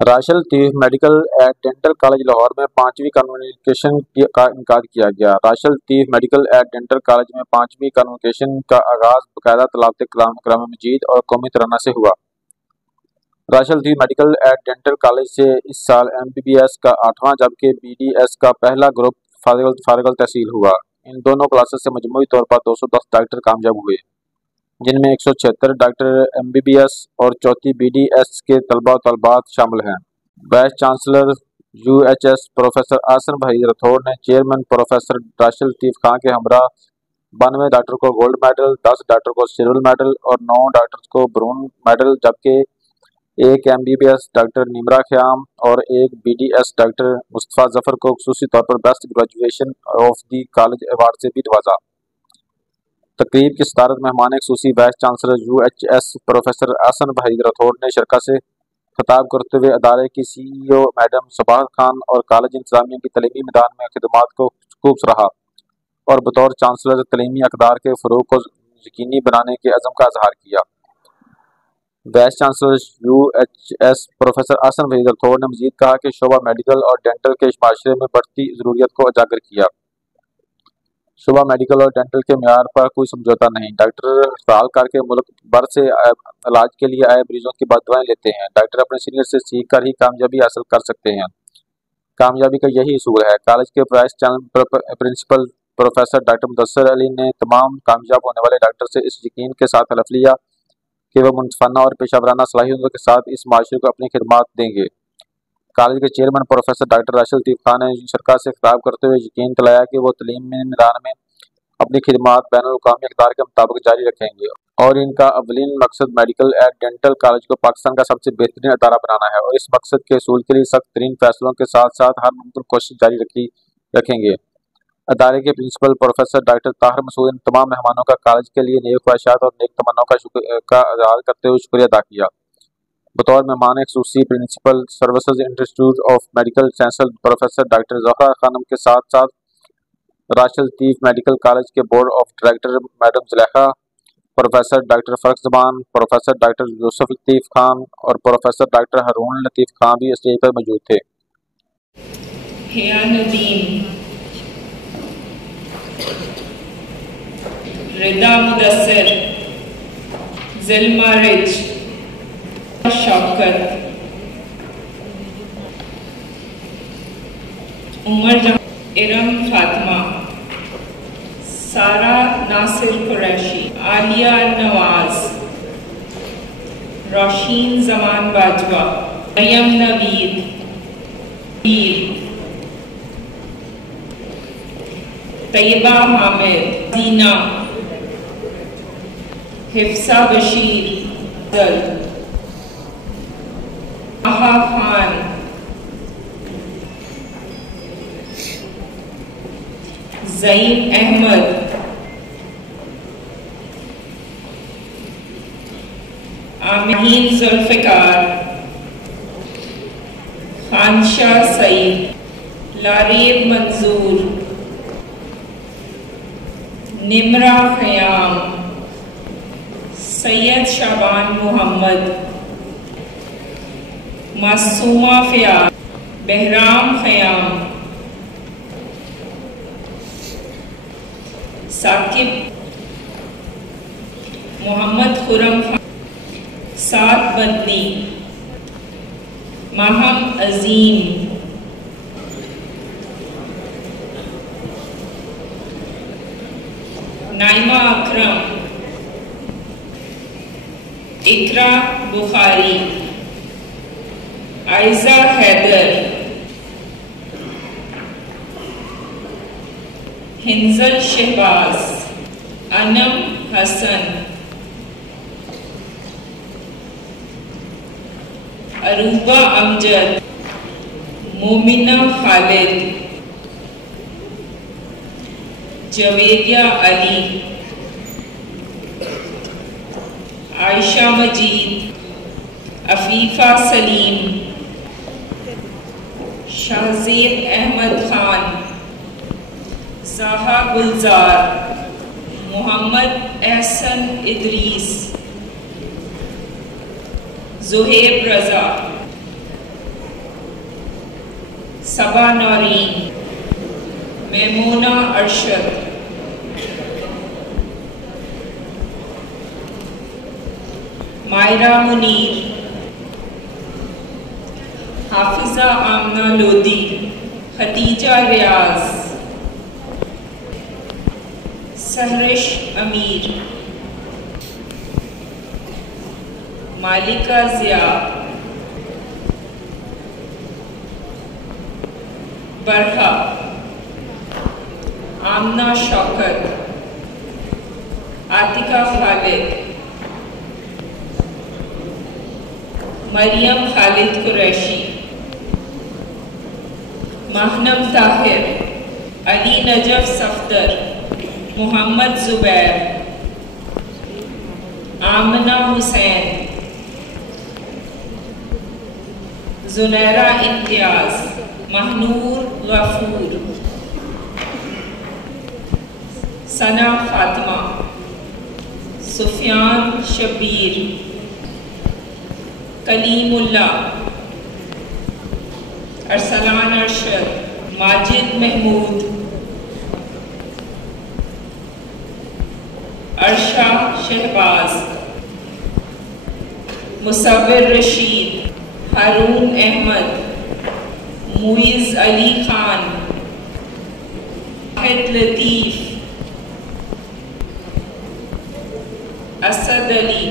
Rashid Latif medical and dental college Lahore میں 5ویں کانویکیشن کا انعقاد کیا گیا۔ Rashid Latif medical and dental college میں 5ویں کانویکیشن کا آغاز باقاعدہ تلاوت کلام مجید اور قومی ترانہ سے ہوا۔ Rashid Latif medical and dental college سے اس سال MBBS کا 8واں جبکہ BDS کا پہلا گروپ فارغ التحصیل ہوا۔ ان دونوں کلاسز سے مجموعی طور پر 210 ڈاکٹر کامیاب ہوئے، جن میں 176 ڈاکٹر MBBS اور 34 BDS کے طلباء و طالبات شامل ہیں۔ وائس چانسلر UHS پروفیسر آسن بھائی راتھوڑ نے چیئرمین پروفیسر راشد لطیف خان کے ہمراہ 92 ڈاکٹر کو گولڈ میڈل، 10 ڈاکٹر کو سلور میڈل اور 9 ڈاکٹر کو برون میڈل جبکہ ایک MBBS ڈاکٹر نیمرا خیام اور ایک BDS ڈاکٹر مصطفیٰ ظفر کو خصوصی طور پر best graduation of the college award سے بھی نوازا۔ تقریب کی صدارت مہمان خصوصی وائس چانسلر UHS پروفیسر آسن بھائی راتھوڑ نے شرکا سے خطاب کرتے ہوئے ادارے کی CEO میڈم صباح خان اور کالج انتظامیہ کی تعلیمی میدان میں خدمات کو خوب سراہا اور بطور چانسلر تعلیمی اقدار کے فروغ کو یقینی بنانے کے عزم کا اظہار کیا۔ وائس چانسلر UHS پروفیسر آسن بھائی راتھوڑ نے مزید کہا کہ شعبہ میڈیکل اور ڈینٹل کے معاشرے میں بڑھتی ضروریت کو اجاگر کیا۔ شعبہ میڈیکل اور ڈینٹل کے معیار پر کوئی سمجھوتہ نہیں۔ ڈاکٹر ہڑتال کر کے ملک بھر سے علاج کے لیے آئے مریضوں کی دعائیں لیتے ہیں۔ ڈاکٹر اپنے سینئر سے سیکھ کر ہی کامیابی حاصل کر سکتے ہیں۔ کامیابی کا یہی اصول ہے۔ کالج کے vice principal professor doctor Mudassir Ali نے تمام کامیاب ہونے والے ڈاکٹر سے اس یقین کے ساتھ حلف لیا کہ وہ منصفانہ اور پیشہ ورانہ صلاحیتوں کے ساتھ اس معاشرے کو اپنی خدمات دیں گے۔ کالج کے چیئرمین پروفیسر ڈاکٹر راشد لطیف خان نے شرکا سے خطاب کرتے ہوئے یقین دلایا کہ وہ تعلیمی میدان میں اپنی خدمات بین الاقوامی اقدار کے مطابق جاری رکھیں گے اور ان کا اولین مقصد میڈیکل اینڈ ڈینٹل کالج کو پاکستان کا سب سے بہترین ادارہ بنانا ہے اور اس مقصد کے حصول کے لیے سخت ترین فیصلوں کے ساتھ ساتھ ہر ممکن کوشش جاری رکھیں گے۔ ادارے کے پرنسپل پروفیسر ڈاکٹر طاہر مسعود نے تمام مہمانوں کا کالج کے لیے نیک خواہشات اور نیک تمناؤں کا اظہار کرتے ہوئے شکریہ ادا کیا۔ بطور مہمان خصوصی principal services institute of medical sciences professor doctor Zahra Khanum کے ساتھ ساتھ راشد لطیف میڈیکل کالج کے board of director madam Zulekha, professor doctor فرق زمان، پروفیسر ڈاکٹر یوسف لطیف خان اور پروفیسر ڈاکٹر ہارون لطیف خان بھی اسٹیج پر موجود تھے۔ حیا ندیم، ردا مدثر، ظلمہ رچ، شوکت، عمر جہاں، ارم فاطمہ، سارہ ناصر قریشی، عالیہ نواز، روشین زمان باجوہ، مریم نوید، طیبہ حامد، زینہ، حفصہ بشیر، آہا خان، زعیم احمد، آمین ذوالفقار، خانشاہ سعید، لاریب منظور، نمرا خیام، سید شعبان محمد، معصومہ فیاض، بہرام خیام، ثاقب، محمد خرم خان، سعد بدنی، ماہم عظیم، نائمہ اکرم، اقرا بخاری، عائزہ حیدر، حنزل شہباز، انم حسن، عروبہ امجد، مومنہ خالد، جویریہ علی، عائشہ مجید، عفیفہ سلیم، شہزیب احمد خان، زاہا گلزار، محمد احسن ادریس، زہیب رضا، صبا نورین، میمونہ ارشد، مائرہ منیر، حافظہ آمنہ لودھی، خدیجہ ریاض، سہرش امیر، مالکہ ضیاء، برہا، آمنہ شوکت، عاتقہ خالد، مریم خالد قریشی، ماہنم طاہر، علی نجف صفدر، محمد زبیر، آمنہ حسین، زنیرہ امتیاز، مہنور غفور، ثنا فاطمہ، سفیان شبیر، کلیم اللہ، ارسلان ارشد، ماجد محمود، عرشہ شہباز، مصور رشید، ہارون احمد، معیز علی خان، واحد لطیف، اسد علی،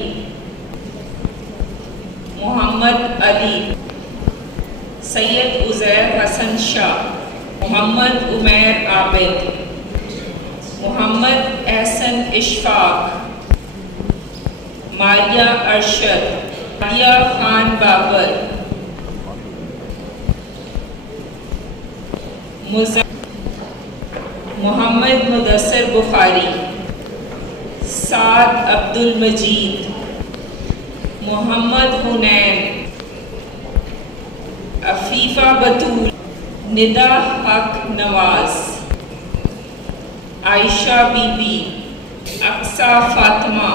محمد علی، سید عزیر حسن شاہ، محمد عمیر عابد، محمد احسن اشفاق، ماریہ ارشد، ماریہ خان بابر، محمد مدثر بخاری، سعد عبد المجید، محمد حنین، عفیفہ بطول، ندا حق نواز، عائشہ بی بی، اقصیٰ فاطمہ،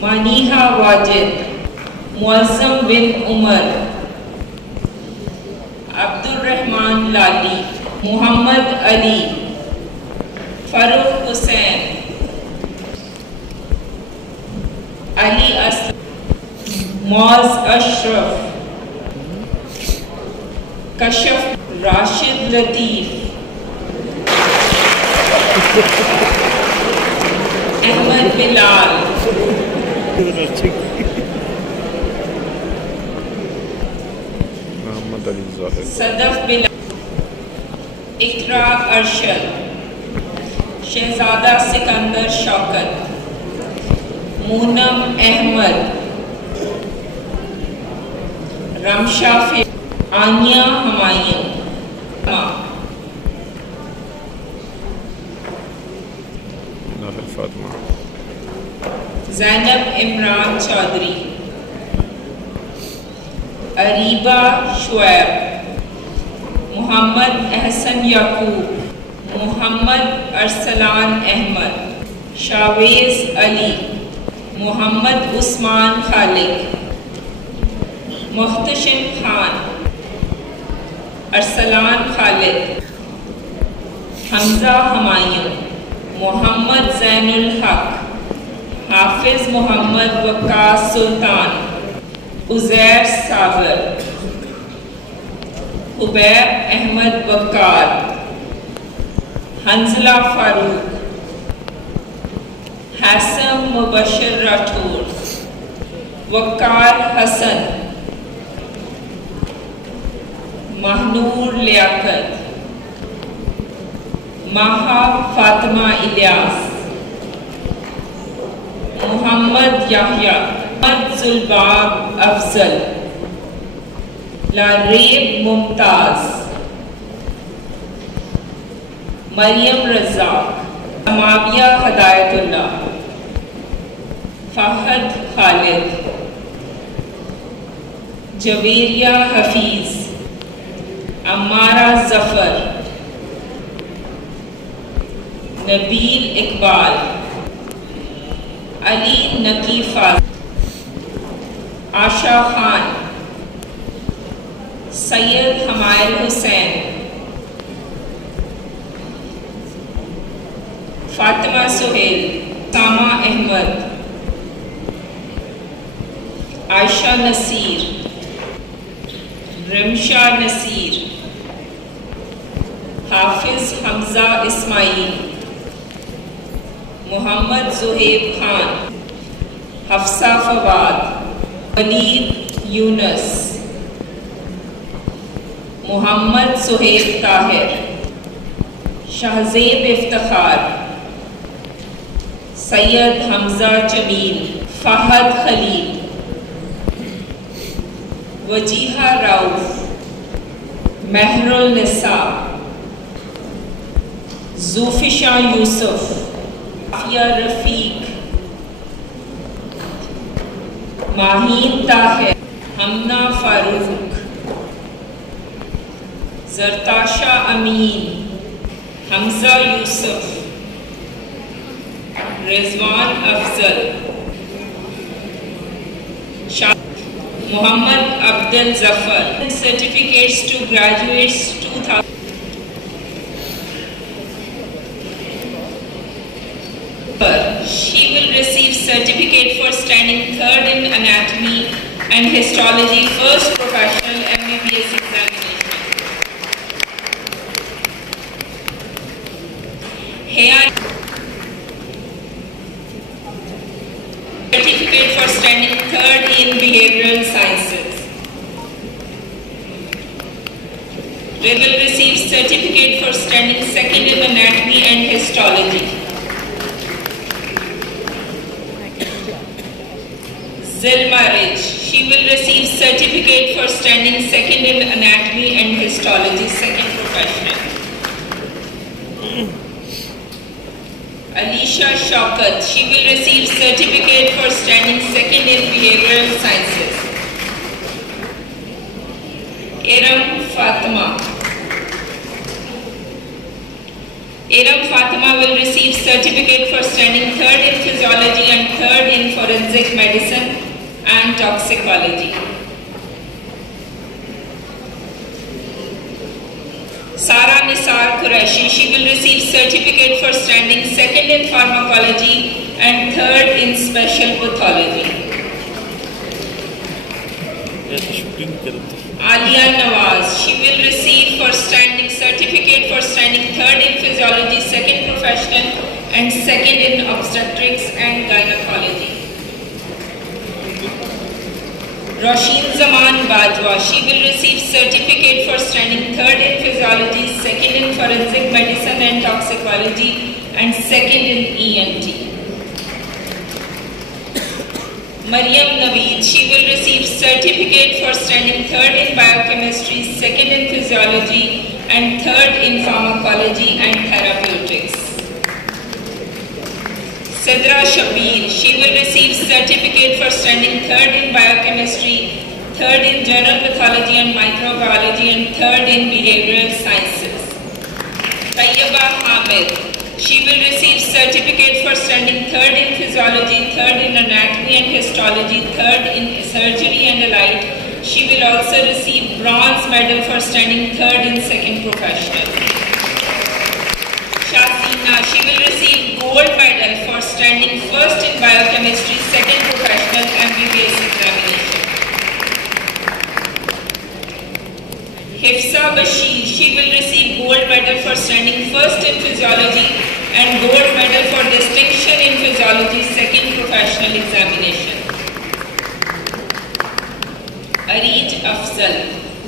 مانیحہ واجد، معظم بن عمر، عبد الرحمن لالی، محمد علی، فاروق حسین، علی اسلم، معاذ اشرف، کشف راشد لطیف، احمد بلال، صدف بلال، اقرا ارشد، شہزادہ سکندر شوکت، مونم احمد، رمشا آنیا ہمایوں، زینب عمران چودھری، اریبہ شعیب، محمد احسن یعقوب، محمد ارسلان احمد، شاویز علی، محمد عثمان خالق، محتشم خان، ارسلان خالد، حمزہ ہمایوں، محمد زین الحق، حافظ محمد وقاص سلطان، عزیر صابر، حبیب احمد وقار، حنزلہ فاروق، حسن مبشر راٹھور، وقار حسن، مہنور لیاقت، ماہا فاطمہ الیاس، محمد یحییٰ، محمد ذوالباب افضل، لاریب ممتاز، مریم رزاق، سماویہ ہدایت اللہ، فہد خالد، جویریہ حفیظ، عمارہ ظفر، نبیل اقبال، علی نقی فاضل، آشا Khan, Sayyid Hamail Hussain, Fatima Sohail, Sama Ahmed, Aisha Nasir, Rimsha Nasir, Hafiz Hamza Ismail, Muhammad Zuhaib Khan, Hafsa Fawad, Walid Yunus, Muhammad Suhaib Tahir, Shahzeb Iftikhar, Sayyid Hamza Jamil, Fahad Khalil, Wajiha Rauf, Mehrul Nisa, Zulfisha Yusuf, Afia Rafiq, Maheen Tahir, Hamna Farooq, Zartasha Amin, Hamza Yusuf, Rizwan Afzal, Muhammad Abdul Zafar. Certificates to graduates 2000. She will receive certificate for standing third in anatomy and histology, first professional MBBS examination. Certificate for standing third in behavioral sciences. They will receive certificate for standing second in anatomy and histology. Zilma Rich, she will receive certificate for standing second in anatomy and histology, second professional. Alisha Shaukat, she will receive certificate for standing second in behavioral sciences. Iram Fatima will receive certificate for standing third in physiology and third in forensic medicine and toxicology. Sara Nisar Qureshi, she will receive certificate for standing second in pharmacology and third in special pathology. Alia Nawaz, she will receive for standing certificate for standing third in physiology, second professional and second in obstetrics and gynecology. Roshin Zaman Bajwa, she will receive certificate for standing third in physiology, second in forensic medicine and toxicology and second in ENT. Maryam Naveed, she will receive certificate for standing third in biochemistry, second in physiology and third in pharmacology and therapeutics. Sidra Shabir, she will receive certificate for standing third in biochemistry, third in general pathology and microbiology and third in behavioral sciences. Tayyaba Hamid, she will receive certificate for standing third in physiology, third in anatomy and histology, third in surgery and allied. She will also receive bronze medal for standing third in second professional. Shasina, she will receive gold medal for standing first in biochemistry, second professional MBBS examination. Hifsa Bashir, she will receive gold medal for standing first in physiology and gold medal for distinction in physiology, second professional examination. Arij Afzal,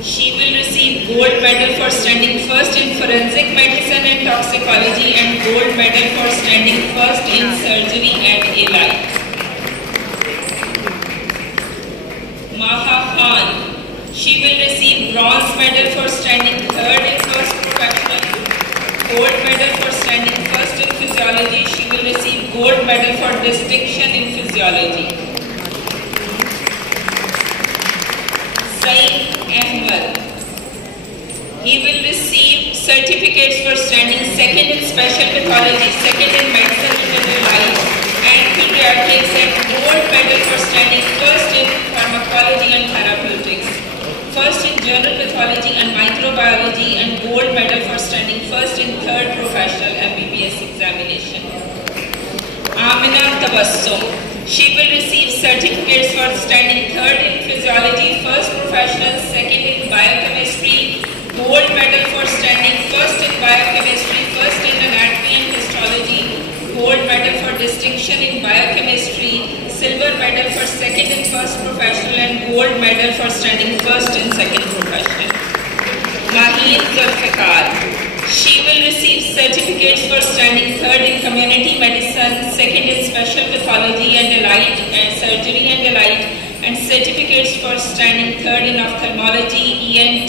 she will receive gold medal for standing first in forensic medicine and toxicology and gold medal for standing first in surgery and allied. Maha Khan, she will receive bronze medal for standing third in first professional, gold medal for standing first in physiology. She will receive gold medal for distinction in physiology. Zain Ahmed, he will receive certificates for standing second in special pathology, second in medicine and allied and pediatrics and gold medal for standing first in pharmacology and therapeutics, first in General Pathology and Microbiology and Gold Medal for standing first in third professional MBBS examination. Amina Tabassum. She will receive certificates for standing third in Physiology, first professional, second in Biochemistry, Gold Medal for standing first in Biochemistry, first in Anatomy and Histology, Gold Medal for distinction in Biochemistry, Silver Medal for second in first professional and Gold Medal for standing first in second professional. Maheen Zulfikar. She will receive certificates for standing third in Community Medicine, second in Special Pathology and Allied and Surgery and Allied, and certificates for standing third in Ophthalmology, ENT,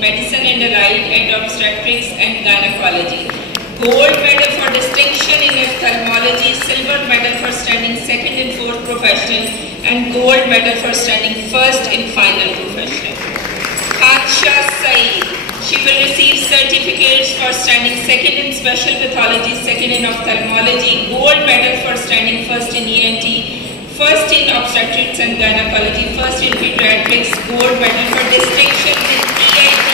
Medicine and Allied, and Obstetrics and Gynecology. Gold Medal for distinction in Ophthalmology, Silver Medal for standing second in fourth professional, and Gold Medal for standing first in final professional. Khansha Saeed. She will receive certificates for standing second in Special Pathology, second in Ophthalmology, Gold Medal for standing first in ENT, first in Obstetrics and Gynecology, first in Pediatrics, Gold Medal for distinction in EIT,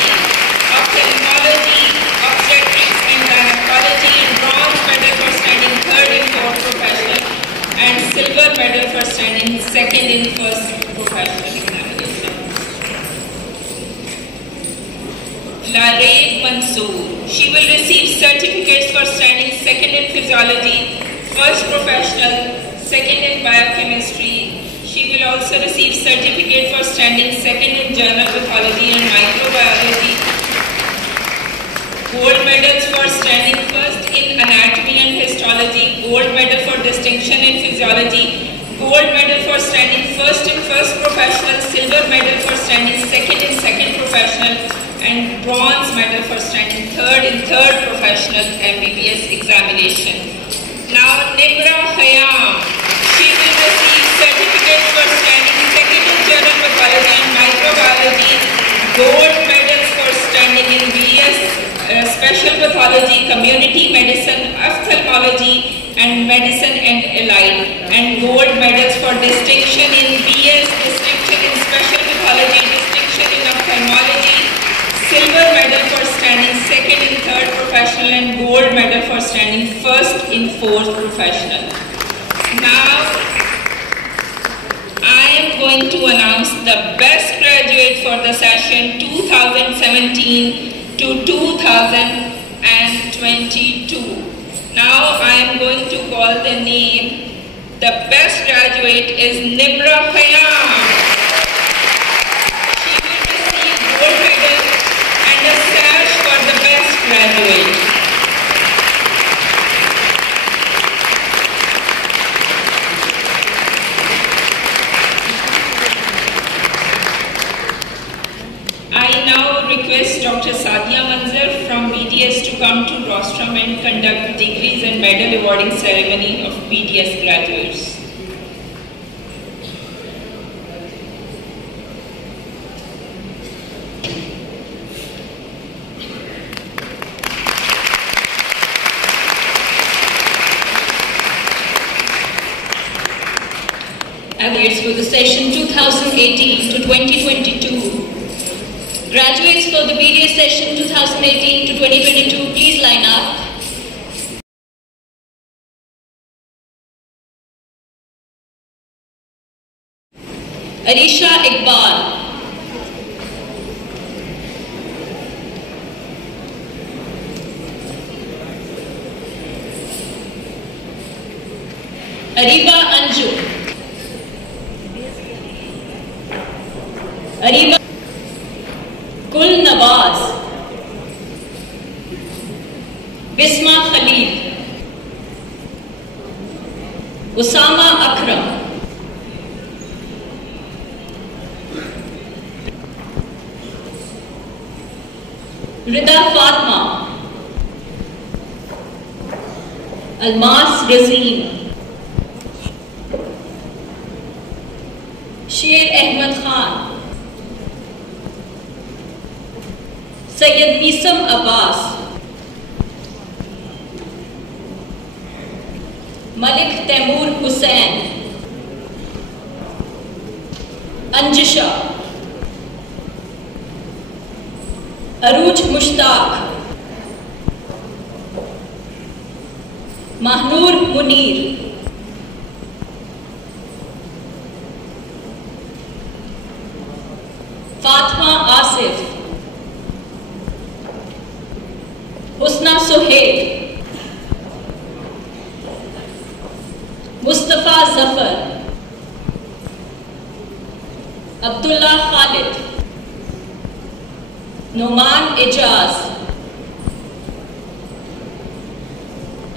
Ophthalmology, Obstetrics and Gynecology, and Bronze Medal for standing third in fourth professional, and Silver Medal for standing second in first professional examination. Laraid Mansoor. She will receive certificates for standing second in Physiology, first professional, second in Biochemistry. She will also receive certificate for standing second in General Pathology and Microbiology. Gold medals for standing first in Anatomy and Histology, Gold Medal for distinction in Physiology, Gold Medal for standing first in first professional, Silver Medal for standing second in second professional, and Bronze Medal for standing third in third professional MBBS examination. Now Nimra Khayyam. She will receive certificates for standing second in General Pathology and Microbiology, Gold Medals for standing in BS Special Pathology, Community Medicine, Ophthalmology and Medicine and Allied, and Gold Medals for distinction in BS, distinction in Special Pathology, distinction in Ophthalmology, Silver Medal for standing second in third professional, and Gold Medal for standing first in fourth professional. Now, I am going to announce the best graduate for the session 2017 to 2022. Now, I am going to call the name. The best graduate is Nimra Khayyam. Gold medal and a sash for the best graduate. I now request Dr. Sadia Manzar from BDS to come to rostrum and conduct degrees and medal awarding ceremony of BDS graduates. Graduates for the session 2018 to 2022. Graduates for the BDS session 2018 to 2022, please line up. Arisha Iqbal. Ariba Anju. Ariba Kul Nawaz. Bisma Khalil. Usama Akram. Rida Fatma. Almas Razeen. Sher Ahmed Khan. Sayyid Nisam Abbas. Malik Taimur Hussain. Anjisha. Aruj Mushtaq, Mahnur Munir, Fatma Asif, Husna Sohail, Mustafa Zafar, Abdullah Khalid, Noman Ijaz,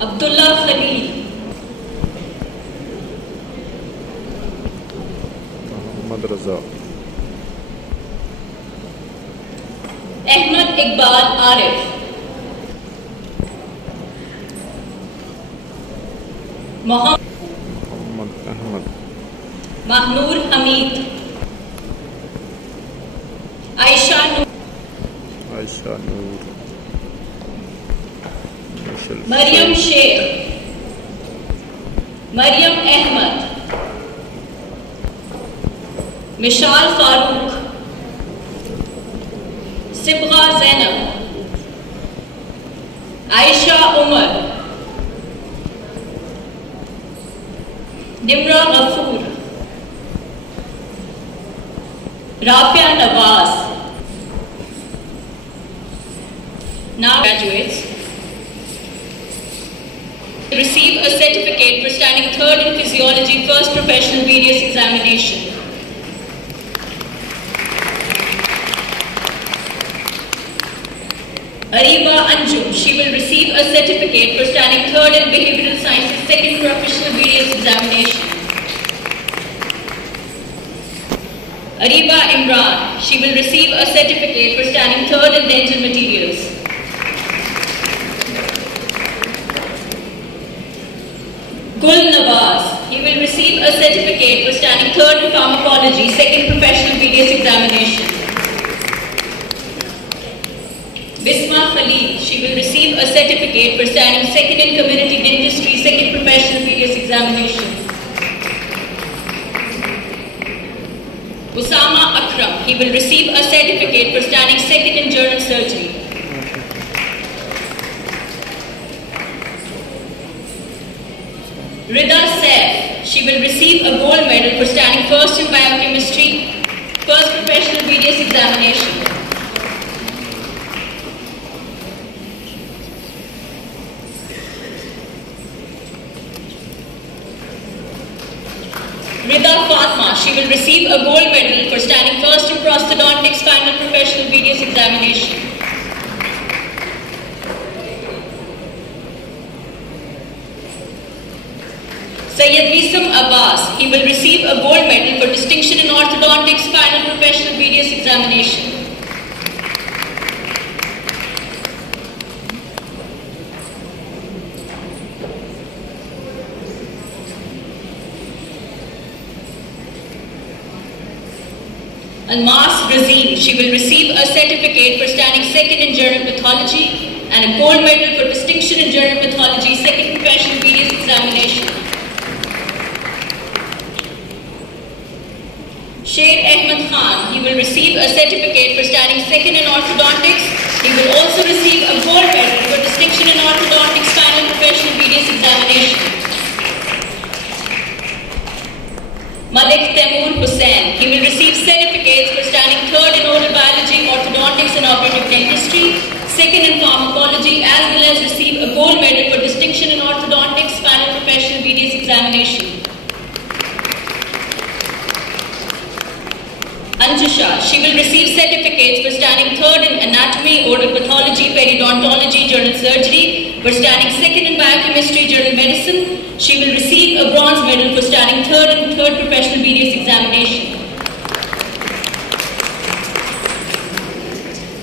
Abdullah Khalil, Muhammad Raza, Ahmad Iqbal Arif, Muhammad Ahmad, Mahnur Hamid, Aisha Noor, Aisha Noor, Maryam Sheikh, Maryam Ahmad, Mishal Farooq, Sibgha Zainab, Aisha Umar, Nimra Ghafoor, Rabia Nawaz. Now graduates receive a certificate for standing third in physiology first professional BDS examination. Ariba Anjum, she will receive a certificate for standing third in behavioral sciences second professional BDS examination. Ariba Imran, she will receive a certificate for standing third in dental materials. Gul Nawaz, he will receive a certificate for standing third in pharmacology second professional BDS examination. Bisma Khalil, she will receive a certificate for standing second in community dentistry second professional BDS examination. Usama Akram, he will receive a certificate for standing second in general surgery. Rida Saif, she will receive a gold medal for standing first in biochemistry first professional BDS examination. Rida Fatma, she will receive a gold medal for standing first in prosthodontics final professional BDS examination. Sayyid Wisam Abbas, he will receive a gold medal for distinction in orthodontics final professional BDS examination. Almas Razeen, she will receive a certificate for standing second in general pathology and a gold medal for distinction in general pathology second professional BDS examination. Sher Ahmed Khan, he will receive a certificate for standing second in orthodontics. He will also receive a gold medal for distinction in orthodontics final professional BDS examination. Malik Taimur Hussain, he will receive certificates for standing third in oral biology, orthodontics and operative dentistry, second in pharmacology, as well as receive a gold medal for distinction in orthodontics final professional BDS examination. Anjusha, she will receive certificates for standing third in anatomy, oral pathology, periodontology, general surgery, for standing second in biochemistry, general medicine. She will receive a bronze medal for standing third in third professional BDS examination.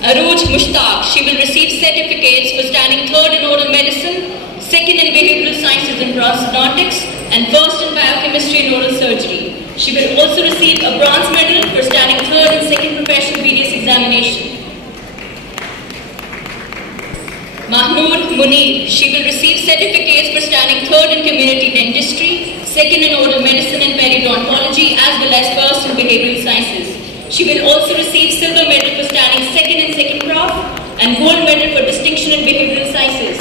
Aruj Mushtaq, she will receive certificates for standing third in oral medicine, second in behavioral sciences and prosthodontics, and first in biochemistry and oral surgery. She will also receive a bronze medal for standing third in second professional BDS examination. Mahnur Munir, she will receive certificates for standing third in community dentistry, second in oral medicine and periodontology, as well as first in behavioral sciences. She will also receive silver medal for standing second in second prof and gold medal for distinction in behavioral sciences.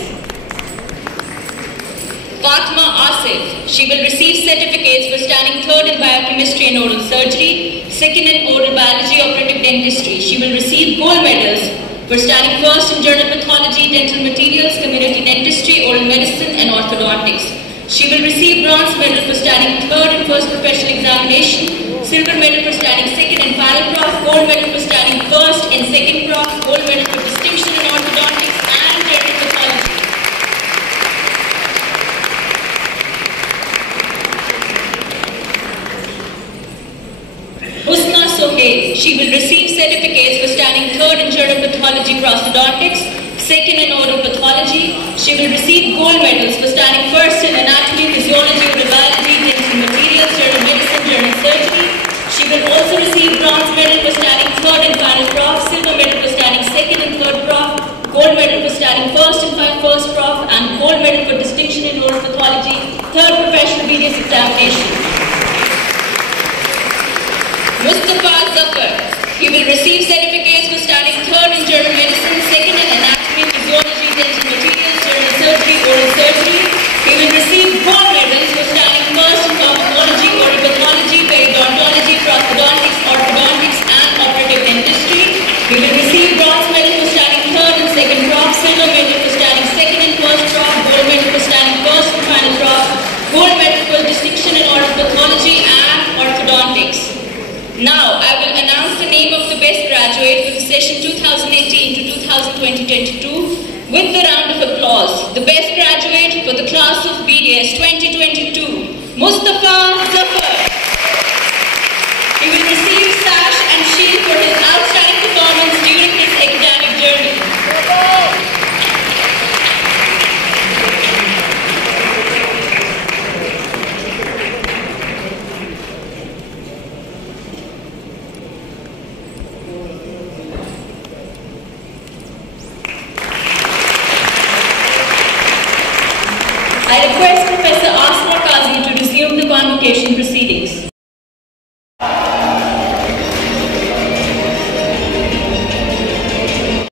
Fatma Asif, she will receive certificates for standing third in biochemistry and oral surgery, second in oral biology, operative dentistry. She will receive gold medals for standing first in general pathology, dental materials, community dentistry, oral medicine and orthodontics. She will receive bronze medal for standing third in first professional examination, silver medal for standing second in final prof, gold medal for standing first in second prof, gold medal for distinction in orthodontics and general pathology. Husna Sohail, she will receive certificates for standing third in general pathology, prosthodontics, second in oral pathology. She will receive gold medals for standing first in anatomy, physiology, oral biology, dental materials, general medicine, general surgery. She will also receive bronze medal for standing third in final prof, silver medal for standing second and third prof, gold medal for standing first in first prof, and gold medal for distinction in oral pathology, third professional BDS examination. Mustafa Zafar, he will receive certificates for standing third in general medicine, second in anatomy, physiology, dental materials, general surgery, oral surgery. He will receive gold medals for standing first in pharmacology, oral pathology, periodontology, prosthodontics, orthodontics, and operative dentistry. He will receive bronze medal for standing third in second prof, silver medal for standing second in first prof, gold medal for standing first in final prof, gold medal for distinction in oral pathology and orthodontics. Now, I will announce the name of the best graduate for the session 2018 to 2022 with the round of applause. The best graduate for the class of BDS 2022, Mustafa Zafar.